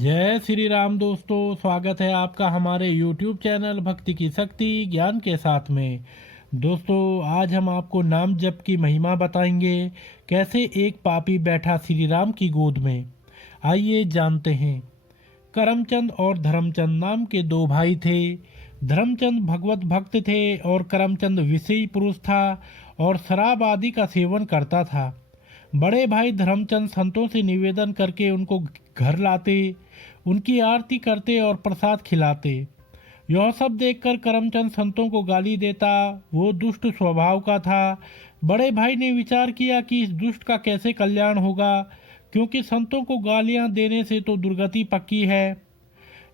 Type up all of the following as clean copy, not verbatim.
जय श्री राम दोस्तों, स्वागत है आपका हमारे YouTube चैनल भक्ति की शक्ति ज्ञान के साथ में। दोस्तों, आज हम आपको नाम जप की महिमा बताएंगे, कैसे एक पापी बैठा श्री राम की गोद में। आइए जानते हैं। करमचंद और धर्मचंद नाम के दो भाई थे। धर्मचंद भगवत भक्त थे और करमचंद विषयी पुरुष था और शराब आदि का सेवन करता था। बड़े भाई धर्मचंद संतों से निवेदन करके उनको घर लाते, उनकी आरती करते और प्रसाद खिलाते। यह सब देखकर करमचंद संतों को गाली देता। वो दुष्ट स्वभाव का था। बड़े भाई ने विचार किया कि इस दुष्ट का कैसे कल्याण होगा, क्योंकि संतों को गालियां देने से तो दुर्गति पक्की है।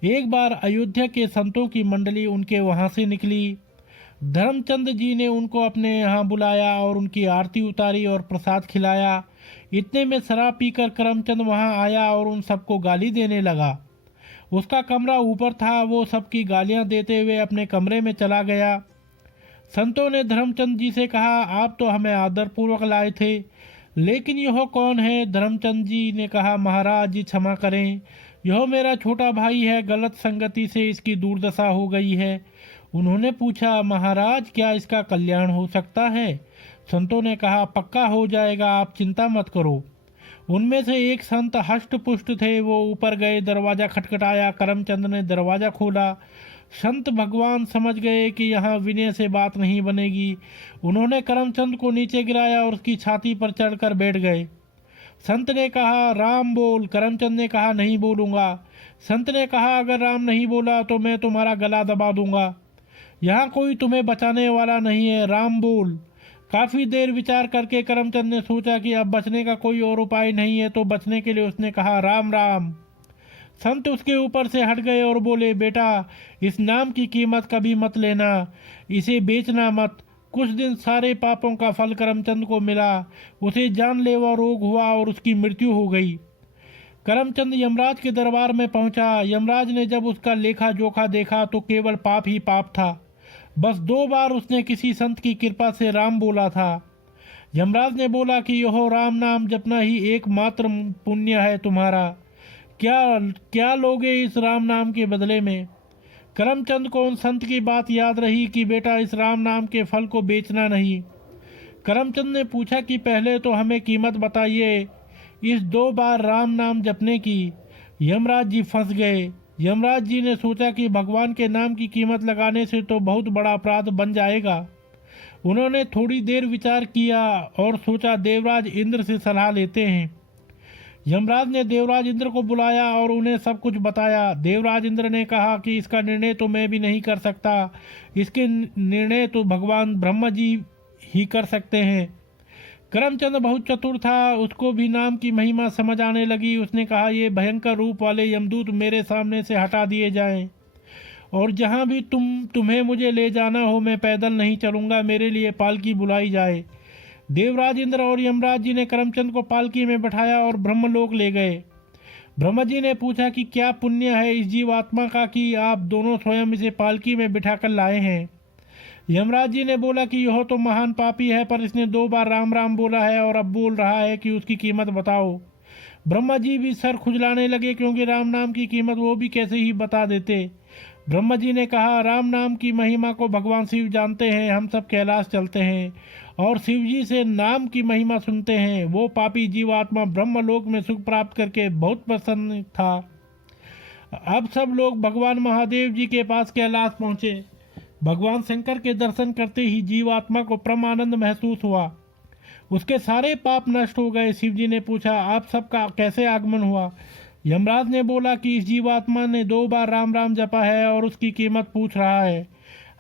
एक बार अयोध्या के संतों की मंडली उनके वहां से निकली। धर्मचंद जी ने उनको अपने यहाँ बुलाया और उनकी आरती उतारी और प्रसाद खिलाया। इतने में शराब पीकर करमचंद वहाँ आया और उन सबको गाली देने लगा। उसका कमरा ऊपर था। वो सबकी गालियाँ देते हुए अपने कमरे में चला गया। संतों ने धर्मचंद जी से कहा, आप तो हमें आदरपूर्वक लाए थे, लेकिन यह कौन है? धर्मचंद जी ने कहा, महाराज जी क्षमा करें, यह मेरा छोटा भाई है। गलत संगति से इसकी दुर्दशा हो गई है। उन्होंने पूछा, महाराज क्या इसका कल्याण हो सकता है? संतों ने कहा, पक्का हो जाएगा, आप चिंता मत करो। उनमें से एक संत हष्ट पुष्ट थे। वो ऊपर गए, दरवाज़ा खटखटाया। करमचंद ने दरवाज़ा खोला। संत भगवान समझ गए कि यहाँ विनय से बात नहीं बनेगी। उन्होंने करमचंद को नीचे गिराया और उसकी छाती पर चढ़कर बैठ गए। संत ने कहा, राम बोल। करमचंद ने कहा, नहीं बोलूँगा। संत ने कहा, अगर राम नहीं बोला तो मैं तुम्हारा गला दबा दूंगा। यहाँ कोई तुम्हें बचाने वाला नहीं है, राम बोल। काफ़ी देर विचार करके करमचंद ने सोचा कि अब बचने का कोई और उपाय नहीं है, तो बचने के लिए उसने कहा, राम राम। संत उसके ऊपर से हट गए और बोले, बेटा इस नाम की कीमत कभी मत लेना, इसे बेचना मत। कुछ दिन सारे पापों का फल करमचंद को मिला। उसे जानलेवा रोग हुआ और उसकी मृत्यु हो गई। करमचंद यमराज के दरबार में पहुंचा। यमराज ने जब उसका लेखा जोखा देखा तो केवल पाप ही पाप था। बस 2 बार उसने किसी संत की कृपा से राम बोला था। यमराज ने बोला कि यह राम नाम जपना ही एकमात्र पुण्य है तुम्हारा। क्या क्या लोगे इस राम नाम के बदले में? करमचंद को उन संत की बात याद रही कि बेटा इस राम नाम के फल को बेचना नहीं। करमचंद ने पूछा कि पहले तो हमें कीमत बताइए इस 2 बार राम नाम जपने की। यमराज जी फंस गए। यमराज जी ने सोचा कि भगवान के नाम की कीमत लगाने से तो बहुत बड़ा अपराध बन जाएगा। उन्होंने थोड़ी देर विचार किया और सोचा देवराज इंद्र से सलाह लेते हैं। यमराज ने देवराज इंद्र को बुलाया और उन्हें सब कुछ बताया। देवराज इंद्र ने कहा कि इसका निर्णय तो मैं भी नहीं कर सकता, इसके निर्णय तो भगवान ब्रह्मा जी ही कर सकते हैं। करमचंद बहुत चतुर था। उसको भी नाम की महिमा समझ आने लगी। उसने कहा, ये भयंकर रूप वाले यमदूत मेरे सामने से हटा दिए जाएं, और जहाँ भी तुम्हें मुझे ले जाना हो मैं पैदल नहीं चलूँगा, मेरे लिए पालकी बुलाई जाए। देवराज इंद्र और यमराज जी ने करमचंद को पालकी में बैठाया और ब्रह्मलोक ले गए। ब्रह्मा जी ने पूछा कि क्या पुण्य है इस जीवात्मा का कि आप दोनों स्वयं इसे पालकी में बिठाकर लाए हैं? यमराज जी ने बोला कि यह तो महान पापी है, पर इसने 2 बार राम राम बोला है और अब बोल रहा है कि उसकी कीमत बताओ। ब्रह्मा जी भी सर खुजलाने लगे, क्योंकि राम नाम की कीमत वो भी कैसे ही बता देते। ब्रह्मा जी ने कहा, राम नाम की महिमा को भगवान शिव जानते हैं। हम सब कैलाश चलते हैं और शिव जी से नाम की महिमा सुनते हैं। वो पापी जीवात्मा ब्रह्मलोक में सुख प्राप्त करके बहुत प्रसन्न था। अब सब लोग भगवान महादेव जी के पास कैलाश पहुँचे। भगवान शंकर के दर्शन करते ही जीवात्मा को परम आनंद महसूस हुआ। उसके सारे पाप नष्ट हो गए। शिव जी ने पूछा, आप सबका कैसे आगमन हुआ? यमराज ने बोला कि इस जीवात्मा ने 2 बार राम राम जपा है और उसकी कीमत पूछ रहा है।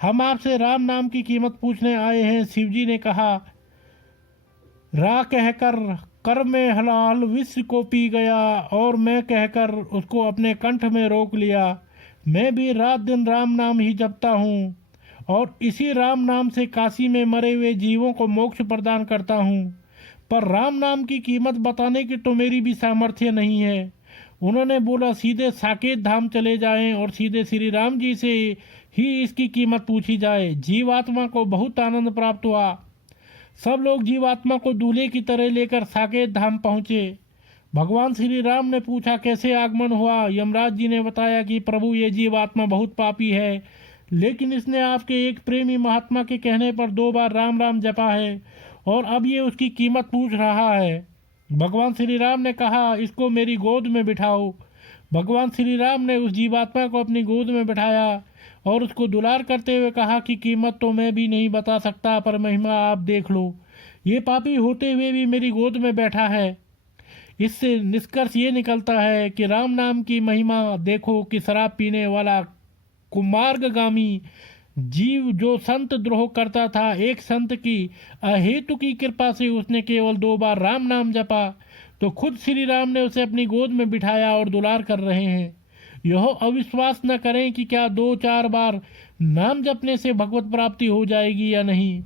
हम आपसे राम नाम की कीमत पूछने आए हैं। शिव जी ने कहा, रा कहकर कर में हलाल विष को पी गया और मैं कहकर उसको अपने कंठ में रोक लिया। मैं भी रात दिन राम नाम ही जपता हूँ और इसी राम नाम से काशी में मरे हुए जीवों को मोक्ष प्रदान करता हूँ, पर राम नाम की कीमत बताने की तो मेरी भी सामर्थ्य नहीं है। उन्होंने बोला, सीधे साकेत धाम चले जाएं और सीधे श्री राम जी से ही इसकी कीमत पूछी जाए। जीवात्मा को बहुत आनंद प्राप्त हुआ। सब लोग जीवात्मा को दूल्हे की तरह लेकर साकेत धाम पहुँचे। भगवान श्री राम ने पूछा कैसे आगमन हुआ। यमराज जी ने बताया कि प्रभु ये जीवात्मा बहुत पापी है, लेकिन इसने आपके एक प्रेमी महात्मा के कहने पर 2 बार राम राम जपा है और अब ये उसकी कीमत पूछ रहा है। भगवान श्री राम ने कहा इसको मेरी गोद में बिठाओ। भगवान श्री राम ने उस जीवात्मा को अपनी गोद में बिठाया और उसको दुलार करते हुए कहा कि कीमत तो मैं भी नहीं बता सकता, पर महिमा आप देख लो। ये पापी होते हुए भी मेरी गोद में बैठा है। इससे निष्कर्ष ये निकलता है कि राम नाम की महिमा देखो कि शराब पीने वाला कुमार्गगामी जीव जो संत द्रोह करता था, एक संत की अहेतु की कृपा से उसने केवल 2 बार राम नाम जपा तो खुद श्री राम ने उसे अपनी गोद में बिठाया और दुलार कर रहे हैं। यह अविश्वास न करें कि क्या 2-4 बार नाम जपने से भगवत प्राप्ति हो जाएगी या नहीं।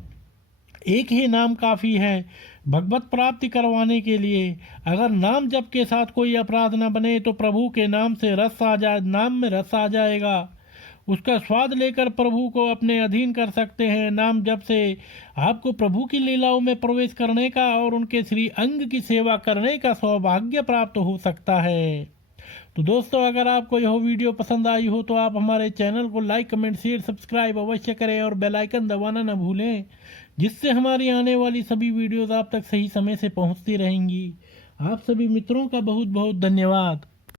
एक ही नाम काफ़ी है भगवत प्राप्ति करवाने के लिए। अगर नाम जप के साथ कोई अपराध न बने तो प्रभु के नाम से रस आ जाए, नाम में रस आ जाएगा। उसका स्वाद लेकर प्रभु को अपने अधीन कर सकते हैं। नाम जप से आपको प्रभु की लीलाओं में प्रवेश करने का और उनके श्री अंग की सेवा करने का सौभाग्य प्राप्त हो सकता है। तो दोस्तों, अगर आपको यह वीडियो पसंद आई हो तो आप हमारे चैनल को लाइक, कमेंट, शेयर, सब्सक्राइब अवश्य करें और बेल आइकन दबाना न भूलें, जिससे हमारी आने वाली सभी वीडियोस आप तक सही समय से पहुंचती रहेंगी। आप सभी मित्रों का बहुत बहुत धन्यवाद।